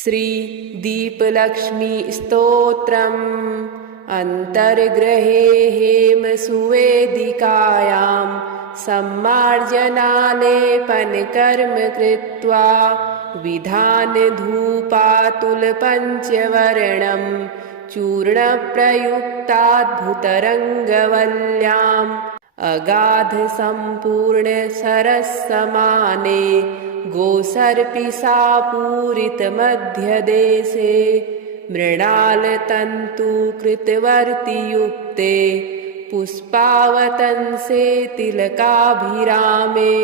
श्री दीपलक्ष्मी स्तोत्रम् अन्तर्ग्रहे हेमसुवेदिकायां सम्मार्जनालेपनकर्म कृत्वा विधानधूपातुलपञ्चवर्णं चूर्णप्रयुक्ताद्भुतरङ्गवल्ल्याम् अगाधसम्पूर्णसरस्समाने गोसर्पिसापूरितमध्यदेशे मृणालतन्तुकृतवर्तियुक्ते पुष्पावतंसे तिलकाभिरामे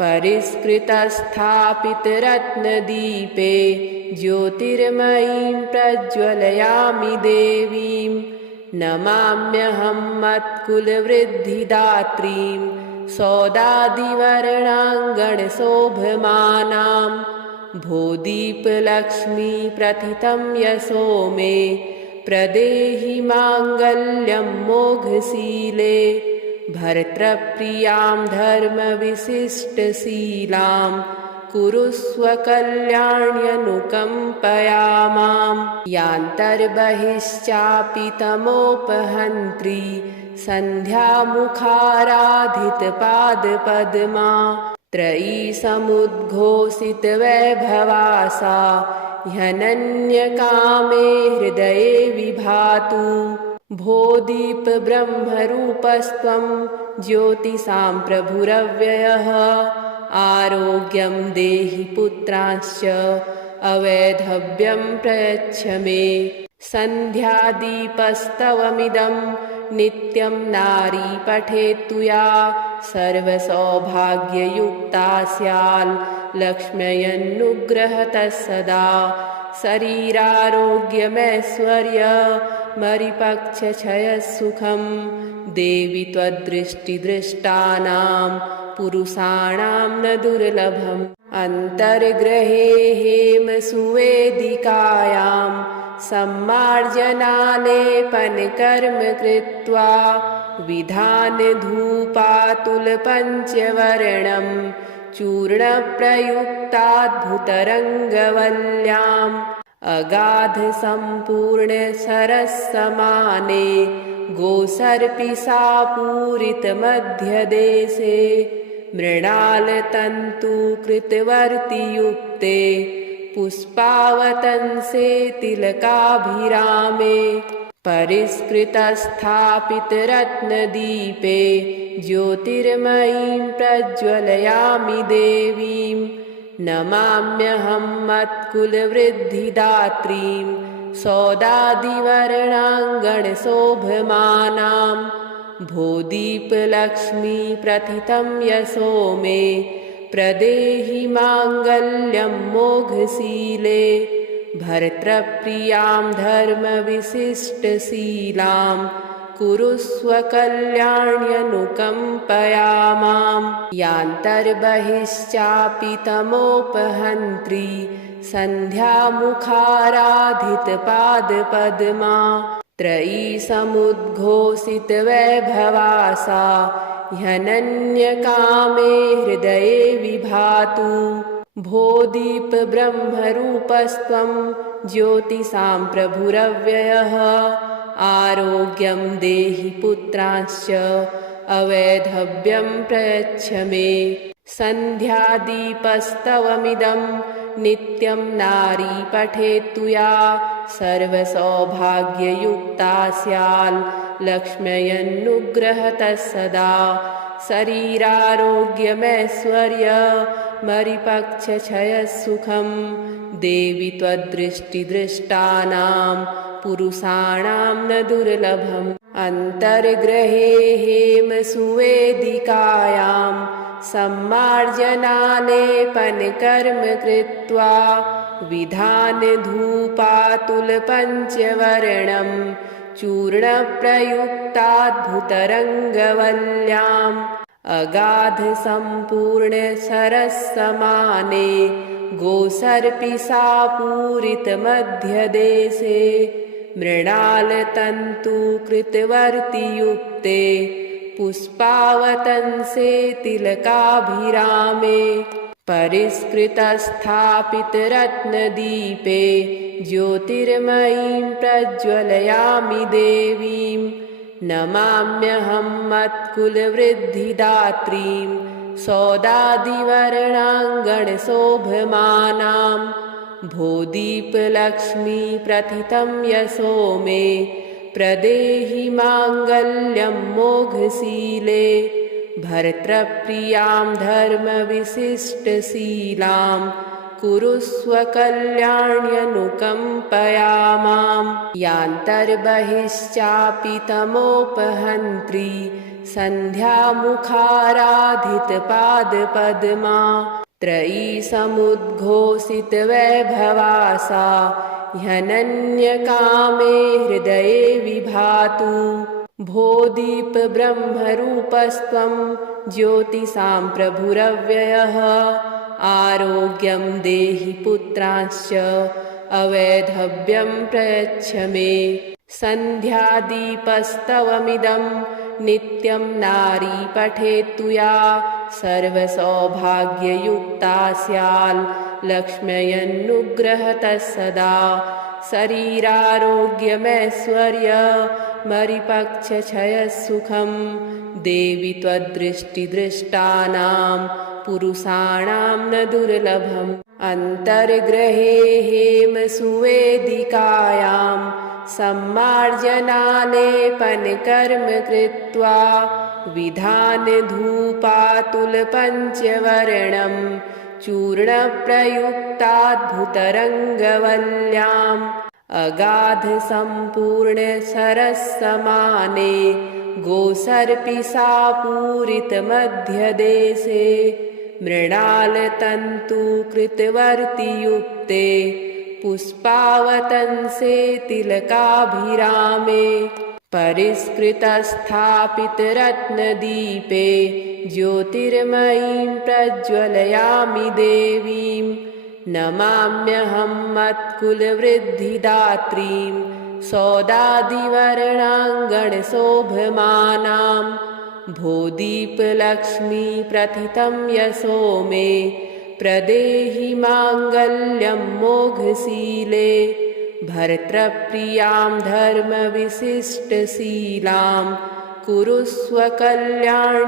परिष्कृतस्थापितरत्नदीपे ज्योतिर्मयीं प्रज्वलयामि देवीं नमाम्यहं मत्कुलवृद्धिदात्रीं सौदादिवर्णाङ्गणशोभमानां भोदीपलक्ष्मी प्रथितं यशो मे प्रदेहि माङ्गल्यं मोघशीले भर्तृप्रियां धर्मविशिष्टशीलां कुरुस्व कल्याण्यनुकम्पया मां यान्तर्बहिश्चापि तमोपहन्त्री सन्ध्यामुखाराधितपादपद्मा त्रयी समुद्घोषितवैभवासा ह्यनन्यकामे हृदये विभातु भो दीपब्रह्मरूपस्त्वं ज्योतिषां प्रभुरव्ययः आरोग्यं देहि पुत्रांश्च अवैधव्यं प्रयच्छ मे सन्ध्यादीपस्तवमिदं नित्यं नारी पठेत्तु या सर्वसौभाग्ययुक्ता स्याल् लक्ष्म्यनुग्रहतः सदा शरीरारोग्यमैश्वर्यमरिपक्षक्षयसुखं देवि त्वद्दृष्टिदृष्टानां पुरुषाणां न दुर्लभम् अन्तर्ग्रहे हेमसुवेदिकायां सम्मार्जनालेपनकर्म कृत्वा विधानधूपातुलपञ्चवर्णं चूर्णप्रयुक्ताद्भुतरङ्गवल्ल्याम् अगाधसम्पूर्णसरस्समाने गोसर्पिसापूरितमध्यदेशे मृणालतन्तुकृतवर्तियुक्ते पुष्पावतंसे तिलकाभिरामे परिष्कृतस्थापितरत्नदीपे ज्योतिर्मयीं प्रज्वलयामि देवीं नमाम्यहं मत्कुलवृद्धिदात्रीं सौदादिवर्णाङ्गणशोभमानां भोदीपलक्ष्मी प्रथितं यशो मे प्रदेहि माङ्गल्यं मोघशीले भर्तृप्रियां धर्मविशिष्टशीलां कुरुस्व कल्याण्यनुकम्पया मां यान्तर्बहिश्चापि तमोपहन्त्री सन्ध्यामुखाराधितपादपद्मा त्रयी समुद्घोषितवैभवासा ह्यनन्यकामे हृदये विभातु भो दीपब्रह्मरूपस्त्वं ज्योतिषां प्रभुरव्ययः आरोग्यं देहि पुत्रांश्च अवैधव्यं प्रयच्छ मे सन्ध्यादीपस्तवमिदं नित्यं नारी पठेत्तु या सर्वसौभाग्ययुक्ता स्याल् लक्ष्म्यनुग्रहतः सदा शरीरारोग्यमैश्वर्यमरिपक्षक्षयसुखं देवि त्वद्दृष्टिदृष्टानां पुरुषाणां न दुर्लभम् अन्तर्ग्रहे हेमसुवेदिकायां सम्मार्जनालेपनकर्म कृत्वा विधानधूपातुलपञ्चवर्णं चूर्णप्रयुक्ताद्भुतरङ्गवल्ल्याम् अगाधसम्पूर्णसरस्समाने गोसर्पिसापूरितमध्यदेशे मृणालतन्तुकृतवर्तियुक्ते पुष्पावतंसे तिलकाभिरामे परिष्कृतस्थापितरत्नदीपे ज्योतिर्मयीं प्रज्वलयामि देवीं नमाम्यहं मत्कुलवृद्धिदात्रीं सौदादिवर्णाङ्गणशोभमानां भूदीपलक्ष्मी प्रथितं यशो मे प्रदेहि माङ्गल्यं मोघशीले भर्तृप्रियां धर्मविशिष्टशीलां कुरुष्व कल्याण्यनुकम्पया मां यान्तर्बहिश्चापि तमोपहन्त्री सन्ध्यामुखाराधितपादपद्मा त्रयी समुद्घोषितवैभवा सा ह्यनन्यकामे हृदये विभातु भो दीपब्रह्मरूपस्त्वं ज्योतिषां प्रभुरव्ययः आरोग्यं देहि पुत्रांश्च अवैधव्यं प्रयच्छ मे सन्ध्यादीपस्तवमिदं नित्यं नारी पठेत्तु या सर्वसौभाग्ययुक्ता स्याल् लक्ष्म्यनुग्रहतः सदा शरीरारोग्यमैश्वर्यमरिपक्षक्षयसुखं देवि त्वद्दृष्टिदृष्टानां पुरुषाणां न दुर्लभम् अन्तर्गृहे हेमसुवेदिकायां सम्मार्जनालेपनकर्म कृत्वा विधानधूपातुलपञ्चवर्णं चूर्णप्रयुक्ताद्भुतरङ्गवल्ल्याम् अगाधसम्पूर्णसरस्समाने गोसर्पिशापूरितमध्यदेशे मृणालतन्तुकृतवर्तियुक्ते पुष्पावतंसे तिलकाभिरामे परिष्कृतस्थापितरत्नदीपे ज्योतिर्मयीं प्रज्वलयामि देवीं नमाम्यहं मत्कुलवृद्धिदात्रीं सौदादिवर्णाङ्गणशोभमानां भूदीपलक्ष्मी प्रथितं यशो मे प्रदेहि माङ्गल्यं मोघशीले भर्तृप्रियां धर्मविशिष्टशीलां कुरुष्व कल्याण्यनुकम्पया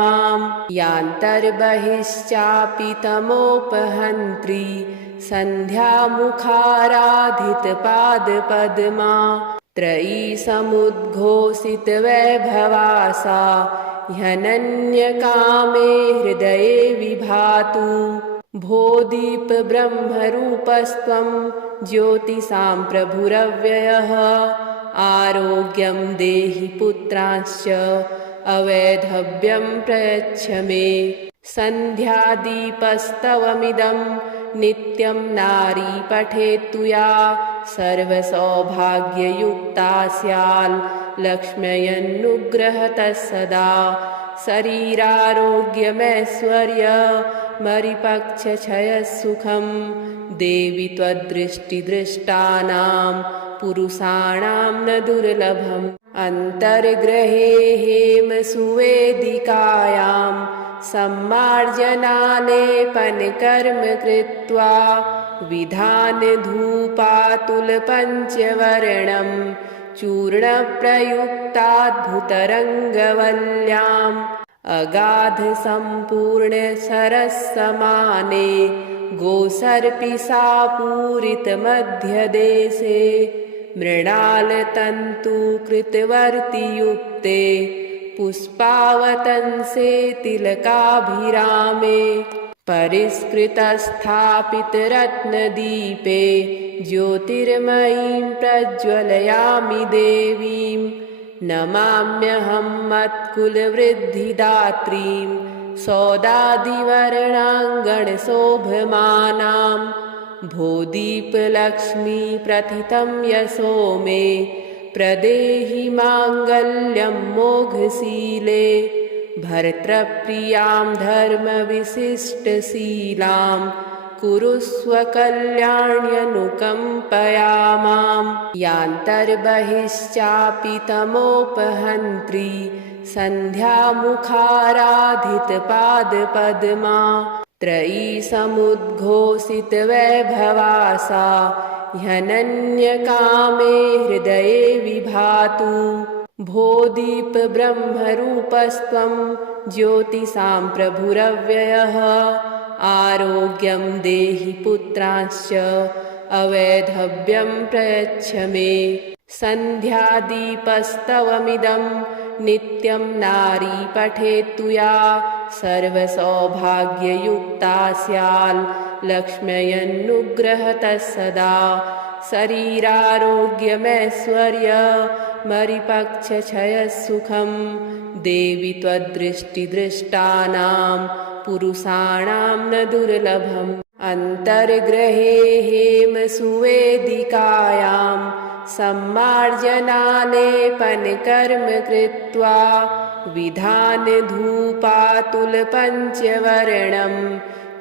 मां यान्तर्बहिश्चापि तमोपहन्त्री सन्ध्यामुखाराधितपादपद्मा त्रयी समुद्घोषितवैभवा सा ह्यनन्यकामे हृदये विभातु भो दीपब्रह्मरूपस्त्वं ज्योतिषां प्रभुरव्ययः आरोग्यं देहि पुत्रांश्च अवैधव्यं प्रयच्छ मे सन्ध्यादीपस्तवमिदं नित्यं नारी पठेत्तु या सर्वसौभाग्ययुक्ता स्याल् लक्ष्म्यनुग्रहतः सदा शरीरारोग्यमैश्वर्यमरिपक्षक्षयसुखं देवि त्वद्दृष्टिदृष्टानां पुरुषाणां न दुर्लभम् अन्तर्गृहे हेमसुवेदिकायां सम्मार्जनालेपनकर्म कृत्वा विधानधूपातुलपञ्चवर्णं चूर्णप्रयुक्ताद्भुतरङ्गवल्ल्याम् अगाधसम्पूर्णसरस्समाने गोसर्पिशापूरितमध्यदेशे मृणालतन्तुकृतवर्तियुक्ते पुष्पावतंसे तिलकाभिरामे परिष्कृतस्थापितरत्नदीपे ज्योतिर्मयीं प्रज्वलयामि देवीं नमाम्यहं मत्कुलवृद्धिदात्रीं सौदादिवर्णाङ्गणशोभमानां भूदीपलक्ष्मी प्रथितं यशो मे प्रदेहि माङ्गल्यं मोघशीले भर्तृप्रियां धर्मविशिष्टशीलां कुरुष्व कल्याण्यनुकम्पया मां यान्तर्बहिश्चापि तमोपहन्त्री सन्ध्यामुखाराधितपादपद्मा त्रयी समुद्घोषितवैभवासा ह्यनन्यकामे हृदये विभातु भो दीपब्रह्मरूपस्त्वं ज्योतिषां प्रभुरव्ययः आरोग्यं देहि पुत्रांश्च अवैधव्यं प्रयच्छ मे सन्ध्यादीपस्तवमिदं नित्यं नारी पठेत्तु या सर्वसौभाग्ययुक्ता स्याल् लक्ष्म्यनुग्रहतः सदा शरीरारोग्यमैश्वर्यमरिपक्षक्षयसुखं देवि त्वद्दृष्टिदृष्टानां पुरुषाणां न दुर्लभम् अन्तर्गृहे हेमसुवेदिकायां सम्मार्जनालेपनकर्म कृत्वा विधानधूपातुलपञ्चवर्णं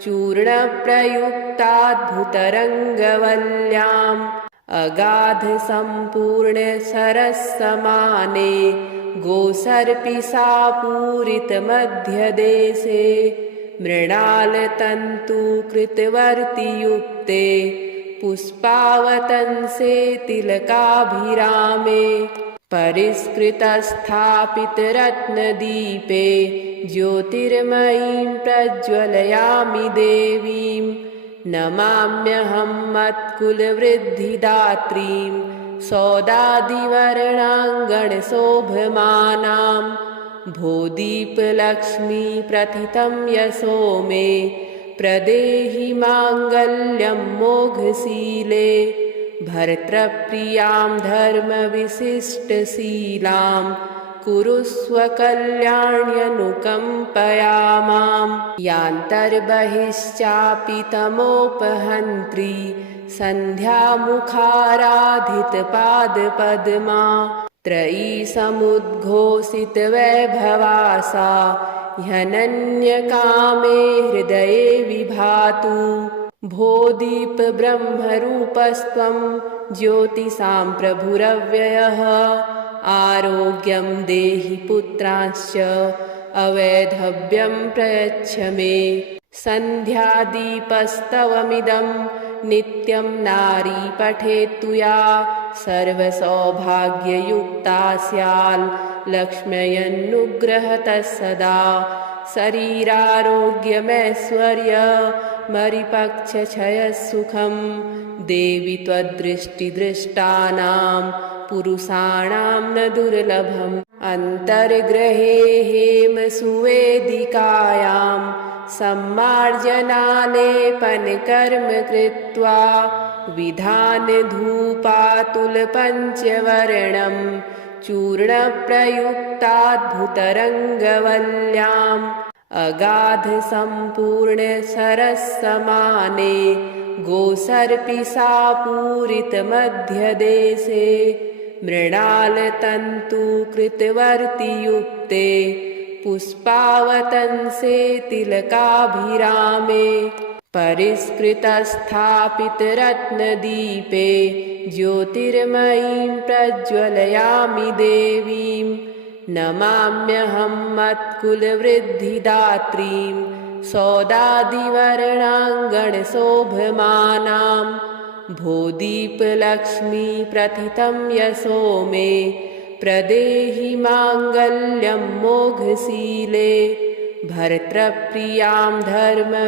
चूर्णप्रयुक्ताद्भुतरङ्गवल्ल्याम् अगाधसम्पूर्णसरस्समाने गोसर्पिशापूरितमध्यदेशे मृणालतन्तुकृतवर्तियुक्ते पुष्पावतंसे तिलकाभिरामे परिष्कृतस्थापितरत्नदीपे ज्योतिर्मयीं प्रज्वलयामि देवीं नमाम्यहं मत्कुलवृद्धिदात्रीं सौदादिवर्णाङ्गणशोभमानां भो दीपलक्ष्मी प्रथितं यशो मे प्रदेहि माङ्गल्यं मोघशीले भर्तृप्रियां धर्मविशिष्टशीलां कुरुस्व कल्याण्यनुकम्पया मां यान्तर्बहिश्चापि तमोपहन्त्री सन्ध्यामुखाराधितपादपद्मा त्रयी समुद्घोषितवैभवासा ह्यनन्यकामे हृदये विभातु भो दीपब्रह्मरूपस्त्वं ज्योतिषां प्रभुरव्ययः आरोग्यं देहि पुत्रांश्च अवैधव्यं प्रयच्छ मे सन्ध्यादीपस्तवमिदं नित्यं नारी पठेत्तु या सर्वसौभाग्ययुक्ता स्याल् लक्ष्म्यनुग्रहतः सदा शरीरारोग्यमैश्वर्यमरिपक्षक्षयसुखं देवि त्वद्दृष्टिदृष्टानां पुरुषाणां न दुर्लभम् अन्तर्गृहे हेमसुवेदिकायां सम्मार्जनालेपनकर्म कृत्वा विधानधूपातुलपञ्चवर्णं चूर्णप्रयुक्ताद्भुतरङ्गवल्ल्याम् अगाधसम्पूर्णसरस्समाने गोसर्पिशापूरितमध्यदेशे मृणालतन्तुकृतवर्तियुक्ते पुष्पावतंसे तिलकाभिरामे परिष्कृतस्थापितरत्नदीपे ज्योतिर्मयीं प्रज्वलयामि देवीं नमाम्यहं मत्कुलवृद्धिदात्रीं सौदादिवर्णाङ्गणशोभमानां भो दीपलक्ष्मी प्रथितं यशो मे प्रदेहि माङ्गल्यं मोघशीले भर्तृप्रियां धर्मविशिष्टशीलां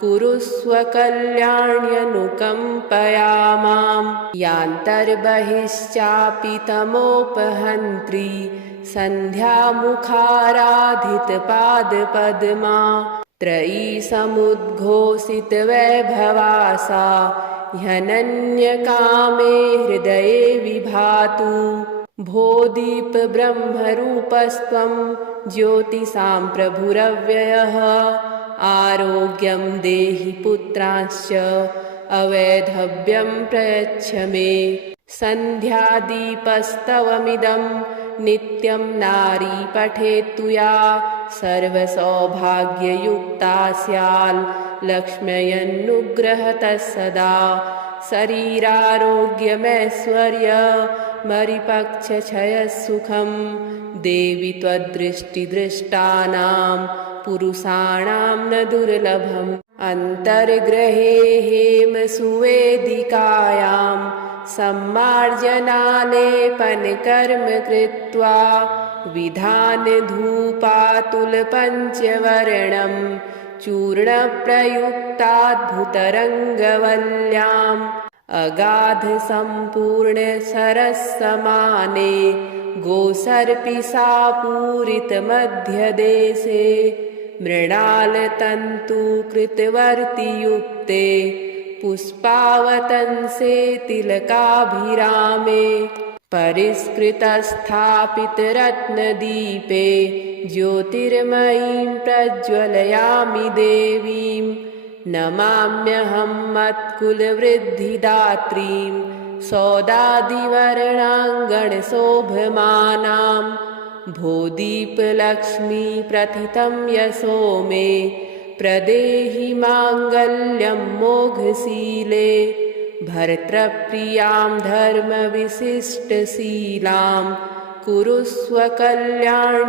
कुरुस्व कल्याण्यनुकम्पया मां यान्तर्बहिश्चापि तमोपहन्त्री सन्ध्यामुखाराधितपादपद्मा त्रयी समुद्घोषितवैभवासा ह्यनन्यकामे हृदये विभातु भो दीपब्रह्मरूपस्त्वं ज्योतिषां प्रभुरव्ययः आरोग्यं देहि पुत्रांश्च अवैधव्यं प्रयच्छ मे सन्ध्यादीपस्तवमिदं नित्यं नारी पठेत्तु या सर्वसौभाग्ययुक्ता स्याल् लक्ष्म्यनुग्रहतः सदा शरीरारोग्यमैश्वर्यमरिपक्षक्षयसुखं मरिपक्षक्षयसुखं देवि त्वद्दृष्टिदृष्टानां पुरुषाणां न दुर्लभम् अन्तर्ग्रहे हेमसुवेदिकायां सम्मार्जनालेपनकर्म कृत्वा विधानधूपातुलपञ्चवर्णं चूर्णप्रयुक्ताद्भुतरङ्गवल्ल्याम् अगाधसम्पूर्णसरस्समाने गोसर्पिशापूरितमध्यदेशे मृणालतन्तुकृतवर्तियुक्ते पुष्पावतंसे तिलकाभिरामे परिष्कृतस्थापितरत्नदीपे ज्योतिर्मयीं प्रज्वलयामि देवीं नमाम्यहं मत्कुलवृद्धिदात्रीं सौदादिवर्णाङ्गणशोभमानां भोदीपलक्ष्मी प्रथितं यशो मे प्रदेहि माङ्गल्यं मोघशीले भर्तृप्रियां धर्मविशिष्टशीलां कुरुस्व कल्याण्यनुकम्पया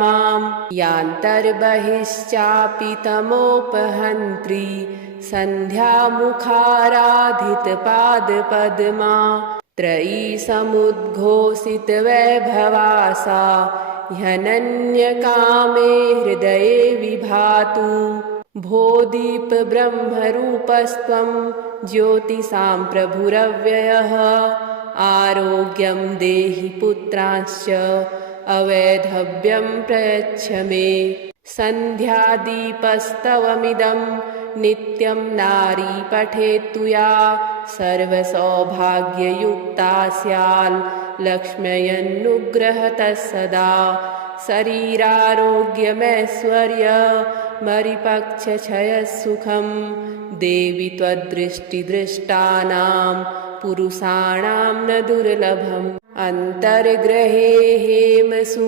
मां यान्तर्बहिश्चापि तमोपहन्त्री सन्ध्यामुखाराधितपादपद्मा त्रयी समुद्घोषितवैभवासा ह्यनन्यकामे हृदये विभातु भो दीपब्रह्मरूपस्त्वं ज्योतिषां प्रभुरव्ययः आरोग्यं देहि पुत्रांश्च अवैधव्यं प्रयच्छ मे सन्ध्यादीपस्तवमिदं नित्यं नारी पठेत्तु या सर्वसौभाग्ययुक्ता स्याल् लक्ष्म्यनुग्रहतः सदा शरीरारोग्यमैश्वर्यमरिपक्षक्षयसुखं देवि त्वद्दृष्टिदृष्टानां पुरुषाणां न दुर्लभम् अन्तर्ग्रहे हेमसुवेदिकायां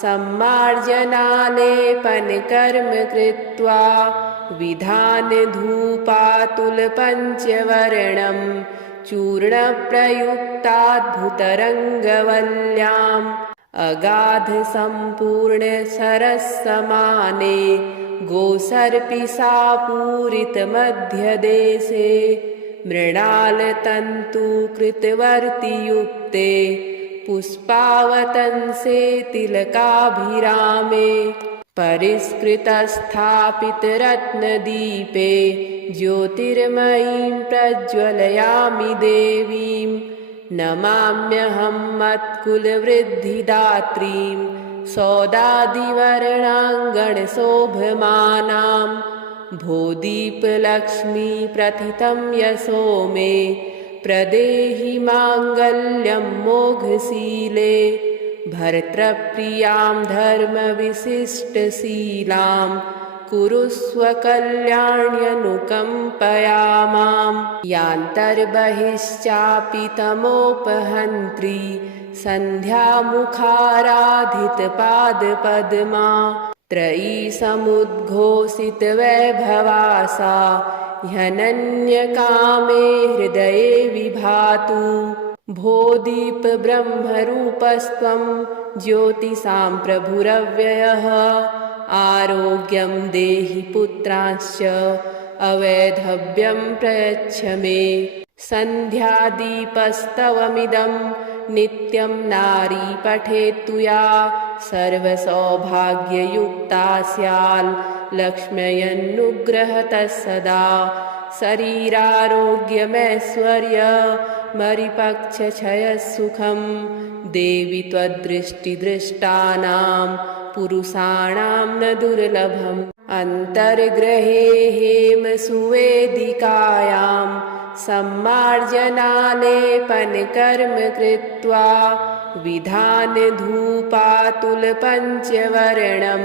सम्मार्जनालेपनकर्म कृत्वा विधानधूपातुलपञ्चवर्णं चूर्णप्रयुक्ताद्भुतरङ्गवल्ल्याम् अगाधसम्पूर्णसरस्समाने गोसर्पिशापूरितमध्यदेशे मृणालतन्तुकृतवर्तियुक्ते पुष्पावतंसे तिलकाभिरामे परिष्कृतस्थापितरत्नदीपे ज्योतिर्मयीं प्रज्वलयामि देवीं नमाम्यहं मत्कुलवृद्धिदात्रीं सौदादिवर्णाङ्गणशोभमानां भोदीपलक्ष्मी प्रथितं यशो मे प्रदेहि माङ्गल्यं मोघशीले भर्तृप्रियां धर्मविशिष्टशीलां कुरुस्व कल्याण्यनुकम्पया मां यान्तर्बहिश्चापि तमोपहन्त्री सन्ध्यामुखाराधितपादपद्मा त्रयी समुद्घोषितवैभवासा ह्यनन्यकामे हृदये विभातु भो दीपब्रह्मरूपस्त्वं ज्योतिषां प्रभुरव्ययः आरोग्यं देहि पुत्रांश्च अवैधव्यं प्रयच्छ मे सन्ध्यादीपस्तवमिदं नित्यं नारी पठेत्तु या सर्वसौभाग्ययुक्ता स्याल् लक्ष्म्यनुग्रहतः सदा शरीरारोग्यमैश्वर्यमरिपक्षक्षयसुखं देवि त्वद्दृष्टिदृष्टानां पुरुषाणां न दुर्लभम् अन्तर्ग्रहे हेमसुवेदिकायां सम्मार्जनालेपनकर्म कृत्वा विधानधूपातुलपञ्चवर्णं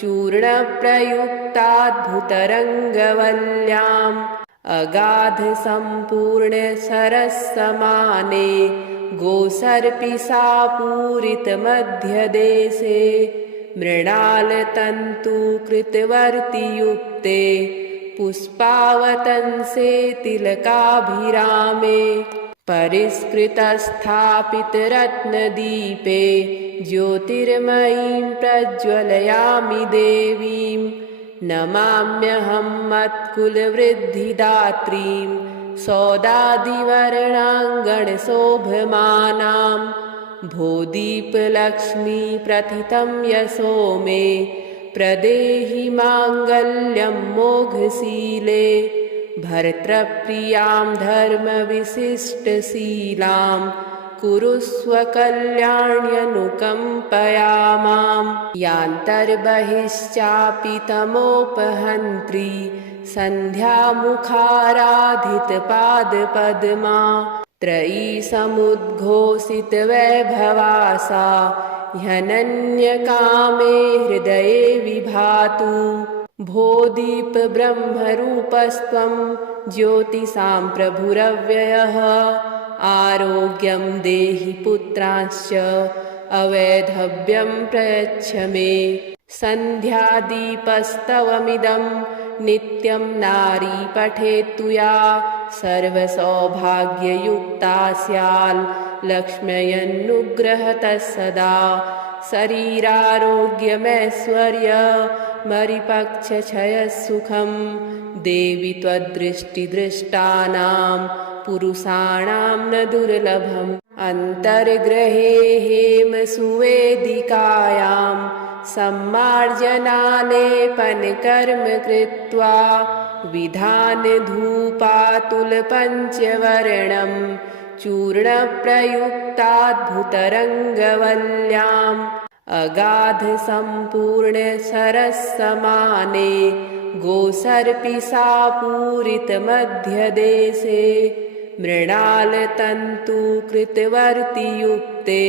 चूर्णप्रयुक्ताद्भुतरङ्गवल्ल्याम् अगाधसम्पूर्णसरस्समाने गोसर्पिशापूरितमध्यदेशे मृणालतन्तुकृतवर्तियुक्ते पुष्पावतंसे तिलकाभिरामे परिष्कृतस्थापितरत्नदीपे ज्योतिर्मयीं प्रज्वलयामि देवीं नमाम्यहं मत्कुलवृद्धिदात्रीं सौदादिवर्णाङ्गणशोभमानां भोदीपलक्ष्मी प्रथितं यशो मे प्रदेहि माङ्गल्यं मोघशीले भर्तृप्रियां धर्मविशिष्टशीलां कुरुस्व कल्याण्यनुकम्पया मां यान्तर्बहिश्चापि तमोपहन्त्री सन्ध्यामुखाराधितपादपद्मा त्रयी समुद्घोषितवैभवा ह्यनन्यकामे हृदये विभातु भो दीपब्रह्मरूपस्त्वं ज्योतिषां प्रभुरव्ययः आरोग्यं देहि पुत्रांश्च अवैधव्यं प्रयच्छ मे सन्ध्यादीपस्तवमिदं नित्यं नारी पठेत्तु या सर्वसौभाग्ययुक्ता स्याल् लक्ष्म्यनुग्रहतः सदा शरीरारोग्यमैश्वर्यमरिपक्षक्षयसुखं देवि त्वद्दृष्टिदृष्टानां पुरुषाणां न दुर्लभम् अन्तर्गृहे हेमसुवेदिकायां सम्मार्जनालेपनकर्म कृत्वा विधानधूपातुलपञ्चवर्णं चूर्णप्रयुक्ताद्भुतरङ्गवल्ल्याम् अगाधसम्पूर्णसरस्समाने गोसर्पिशापूरितमध्यदेशे मृणालतन्तुकृतवर्तियुक्ते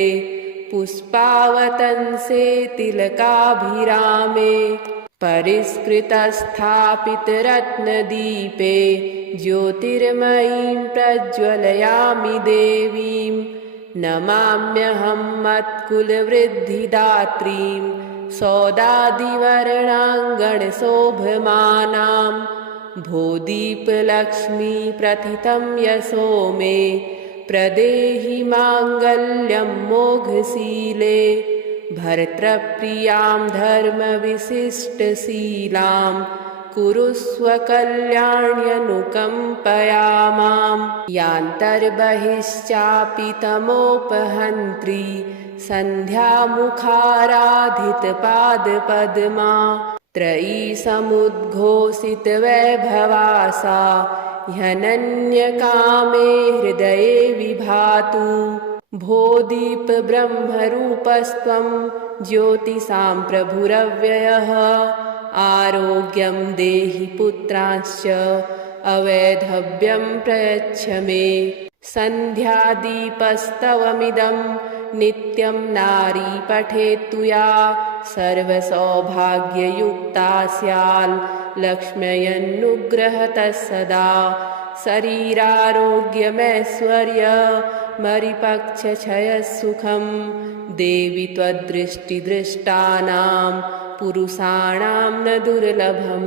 पुष्पावतंसे तिलकाभिरामे परिष्कृतस्थापितरत्नदीपे ज्योतिर्मयीं प्रज्वलयामि देवीं नमाम्यहं मत्कुलवृद्धिदात्रीं सौदादिवर्णाङ्गणशोभमानां भोदीपलक्ष्मी प्रथितं यशो मे प्रदेहि माङ्गल्यं मोघशीले भर्तृप्रियां धर्मविशिष्टशीलां कुरुस्व कल्याण्यनुकम्पया मां यान्तर्बहिश्चापि तमोपहन्त्री सन्ध्यामुखाराधितपादपद्मा त्रयी समुद्घोषितवैभवा ह्यनन्यकामे हृदये विभातु भो दीपब्रह्मरूपस्त्वं ज्योतिषां प्रभुरव्ययः आरोग्यं देहि पुत्रांश्च अवैधव्यं प्रयच्छ मे सन्ध्यादीपस्तवमिदं नित्यं नारी पठेत्तु या सर्वसौभाग्ययुक्ता स्याल् लक्ष्म्यनुग्रहतः सदा शरीरारोग्यमैश्वर्यमरिपक्षक्षयसुखं देवि त्वद्दृष्टिदृष्टानां पुरुषाणां न दुर्लभम्